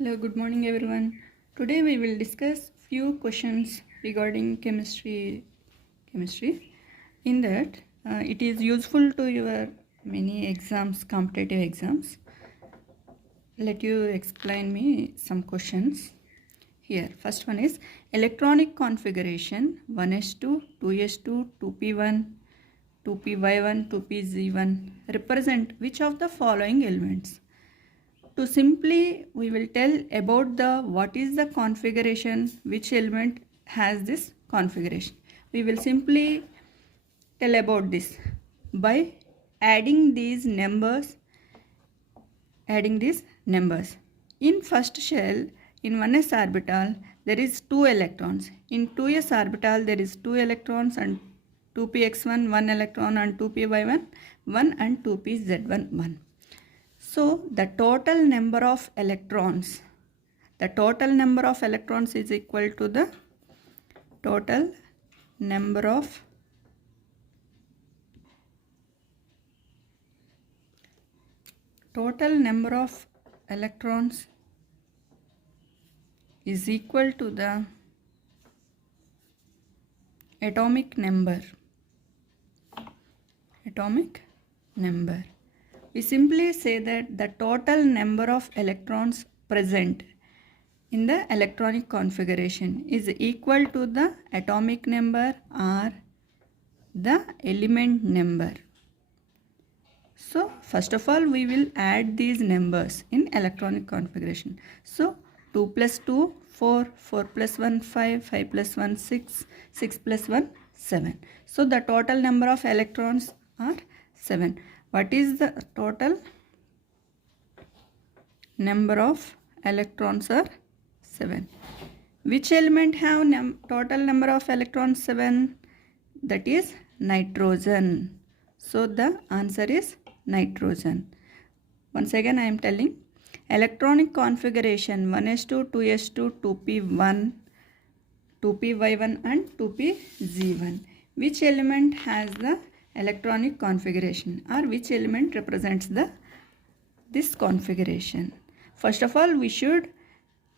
Hello, good morning everyone. Today we will discuss few questions regarding chemistry. In that, it is useful to your many exams, competitive exams. Let you explain me some questions here. First one is electronic configuration 1s2, 2s2, 2p1, 2py1, 2pz1 represent which of the following elements? To simply we will tell about the what is the configuration, which element has this configuration. We will simply tell about this by adding these numbers. In first shell, in 1s orbital there is 2 electrons. In 2s orbital there is 2 electrons and 2px1 1 electron and 2py1 1 and 2pz1 1. So the total number of electrons is equal to the total number of electrons is equal to the atomic number. We simply say that the total number of electrons present in the electronic configuration is equal to the atomic number or the element number. So first of all we will add these numbers in electronic configuration. So 2 plus 2 4, 4 plus 1 5, 5 plus 1 6, 6 plus 1 7. So the total number of electrons are 7. What is the total number of electrons are 7. Which element have total number of electrons 7? That is nitrogen. So the answer is nitrogen. Once again I am telling electronic configuration 1s2, 2s2, 2p1, 2py1 and 2pz1. Which element has the electronic configuration or which element represents this configuration? First of all we should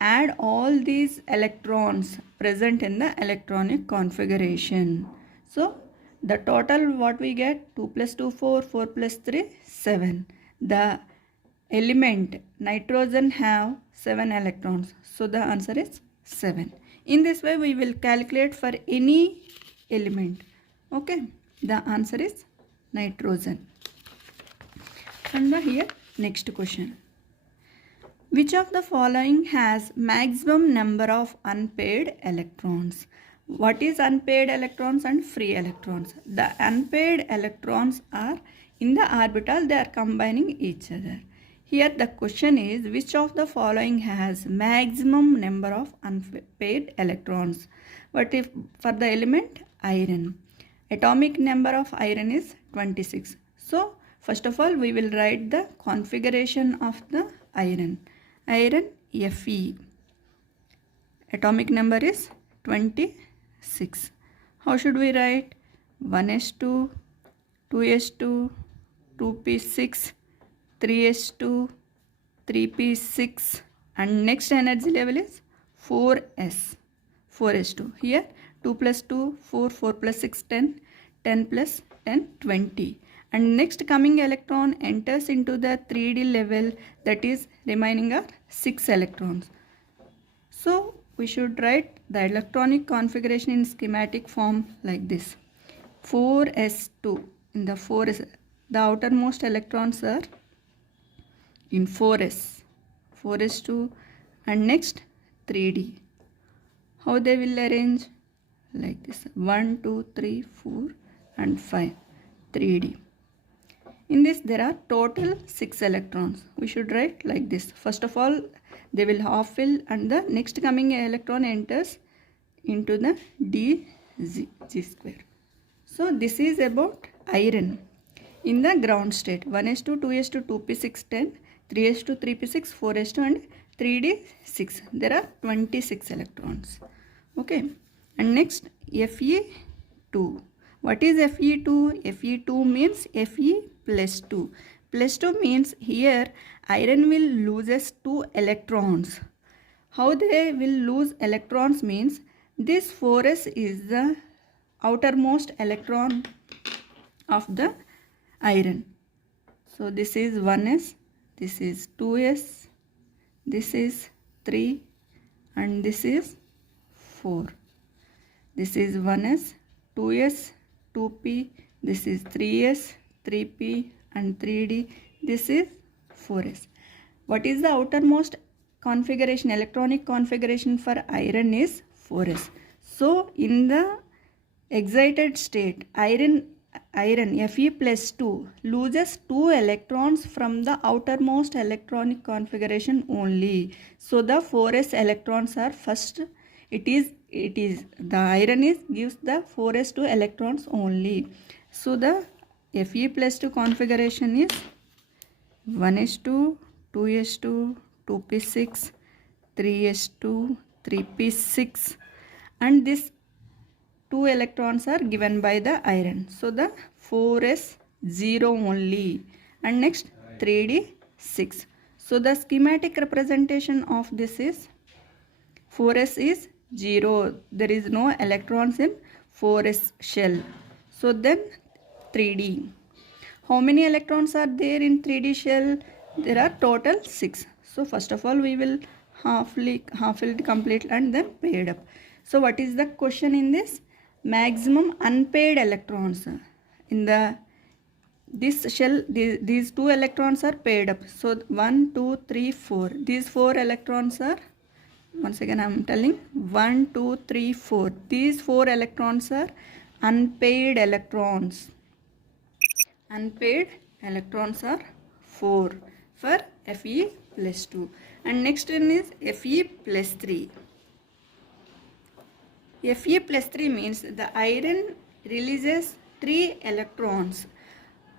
add all these electrons present in the electronic configuration. So the total what we get 2 plus 2 4, 4 plus 3 7. The element nitrogen have 7 electrons. So the answer is 7. In this way we will calculate for any element. Okay. The answer is nitrogen. And here next question. Which of the following has maximum number of unpaired electrons? What is unpaired electrons and free electrons? The unpaired electrons are in the orbital, they are combining each other. Here the question is which of the following has maximum number of unpaired electrons? What if for the element iron? Atomic number of iron is 26. So first of all we will write the configuration of the iron. Iron Fe. Atomic number is 26. How should we write? 1s2, 2s2, 2p6, 3s2, 3p6 and next energy level is 4s2. Here 2 plus 2 4, 4 plus 6 10, 10 plus 10 20 and next coming electron enters into the 3D level, that is remaining are 6 electrons. So we should write the electronic configuration in schematic form like this. 4s2 in the 4s, the outermost electrons are in 4s2 and next 3D. How they will arrange? Like this 1 2 3 4 and 5 3D. In this there are total 6 electrons. We should write like this. First of all they will half fill and the next coming electron enters into the G square. So this is about iron in the ground state. 1s2, 2s2, 2p6 10, 3s2, 3p6, 4s2 and 3d 6. There are 26 electrons. Okay. And next Fe2. What is Fe2? Fe2 means Fe plus 2. plus 2 means here iron will loses 2 electrons. How they will lose electrons means this 4s is the outermost electron of the iron. So this is 1s, this is 2s, this is 3 and this is 4. This is 1s, 2s, 2p, this is 3s, 3p and 3d, this is 4s. What is the outermost configuration, electronic configuration for iron is 4s. So in the excited state, iron Fe plus 2 loses 2 electrons from the outermost electronic configuration only. So the 4s electrons are first, the iron gives the 4s2 electrons only. So the Fe plus 2 configuration is 1s2, 2s2, 2p6, 3s2, 3p6 and this 2 electrons are given by the iron. So the 4s 0 only and next 3d 6. So the schematic representation of this is 4s is 0. There is no electrons in 4s shell. So then 3d. How many electrons are there in 3d shell? There are total 6. So first of all we will half it complete and then paired up. So what is the question in this? Maximum unpaired electrons in this shell. These 2 electrons are paired up. So 1, 2, 3, 4. These 4 electrons are, once again I am telling, 1, 2, 3, 4. These 4 electrons are unpaired electrons. Unpaired electrons are 4 for Fe plus 2. And next one is Fe plus 3. Fe plus 3 means the iron releases 3 electrons,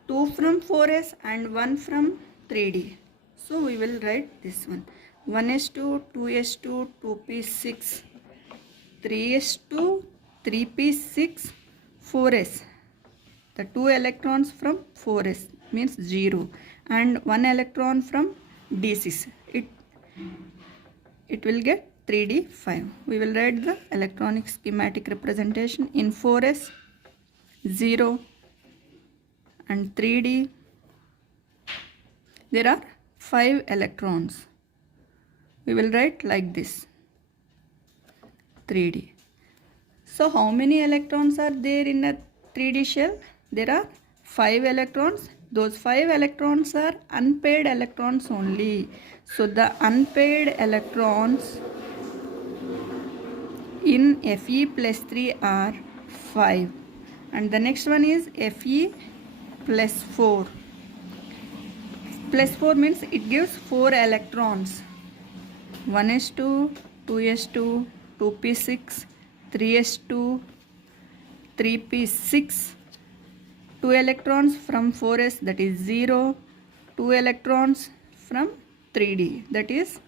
2 from 4s and 1 from 3d. So we will write this one, 1s2, 2s2, 2p6, 3s2, 3p6, 4s. The 2 electrons from 4s means 0 and 1 electron from d6. It will get 3d5. We will write the electronic schematic representation in 4s 0 and 3d. There are 5 electrons. We will write like this, 3d. So how many electrons are there in a 3d shell? There are 5 electrons. Those 5 electrons are unpaired electrons only. So the unpaired electrons in Fe plus 3 are 5 and the next one is Fe plus 4. Plus 4 means it gives 4 electrons, 1s2, 2s2, 2p6, 3s2, 3p6, 2 electrons from 4s that is 0, 2 electrons from 3d that is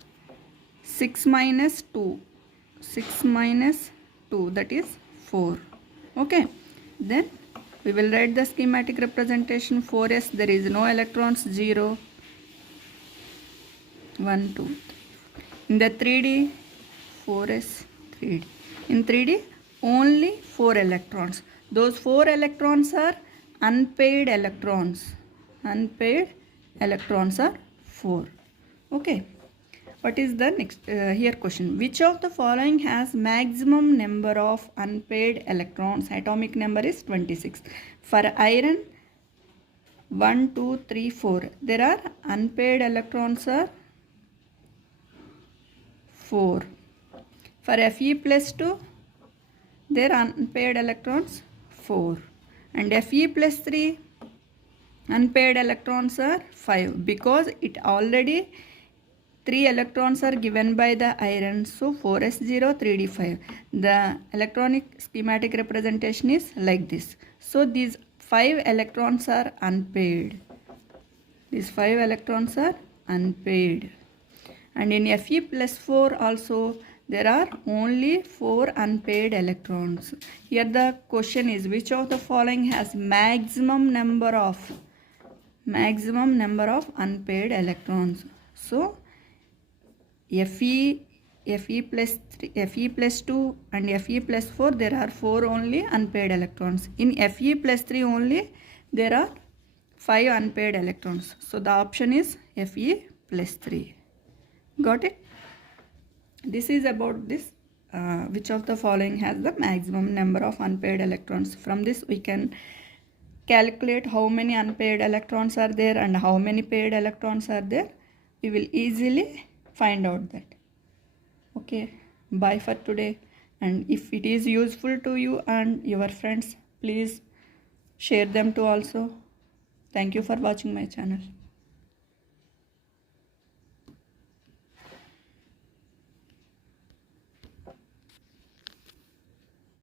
6 minus 2. 6 minus 2 that is 4. Okay, then we will write the schematic representation. 4s there is no electrons, 0, 1, 2. In the 3d, 4s, 3d. In 3d only 4 electrons. Those 4 electrons are unpaired electrons. Unpaired electrons are 4. Okay. What is the next here question? Which of the following has maximum number of unpaired electrons? Atomic number is 26. For iron, 1, 2, 3, 4. There are unpaired electrons are 4. For Fe plus 2, there are unpaired electrons 4. And Fe plus 3, unpaired electrons are 5 because it already 3 electrons are given by the iron. So 4s0, 3d5. The electronic schematic representation is like this. So these 5 electrons are unpaired. These 5 electrons are unpaired. And in Fe plus 4 also there are only 4 unpaired electrons. Here the question is which of the following has maximum number of maximum number of unpaired electrons. So Fe plus 3, Fe plus 2 and Fe plus 4, there are 4 only unpaired electrons. In Fe plus 3 only, there are 5 unpaired electrons. So the option is Fe plus 3. Got it? This is about this. Which of the following has the maximum number of unpaired electrons? From this we can calculate how many unpaired electrons are there and how many paired electrons are there. We will easily find out that. Okay, bye for today. And if it is useful to you and your friends, please share them too also. Thank you for watching my channel.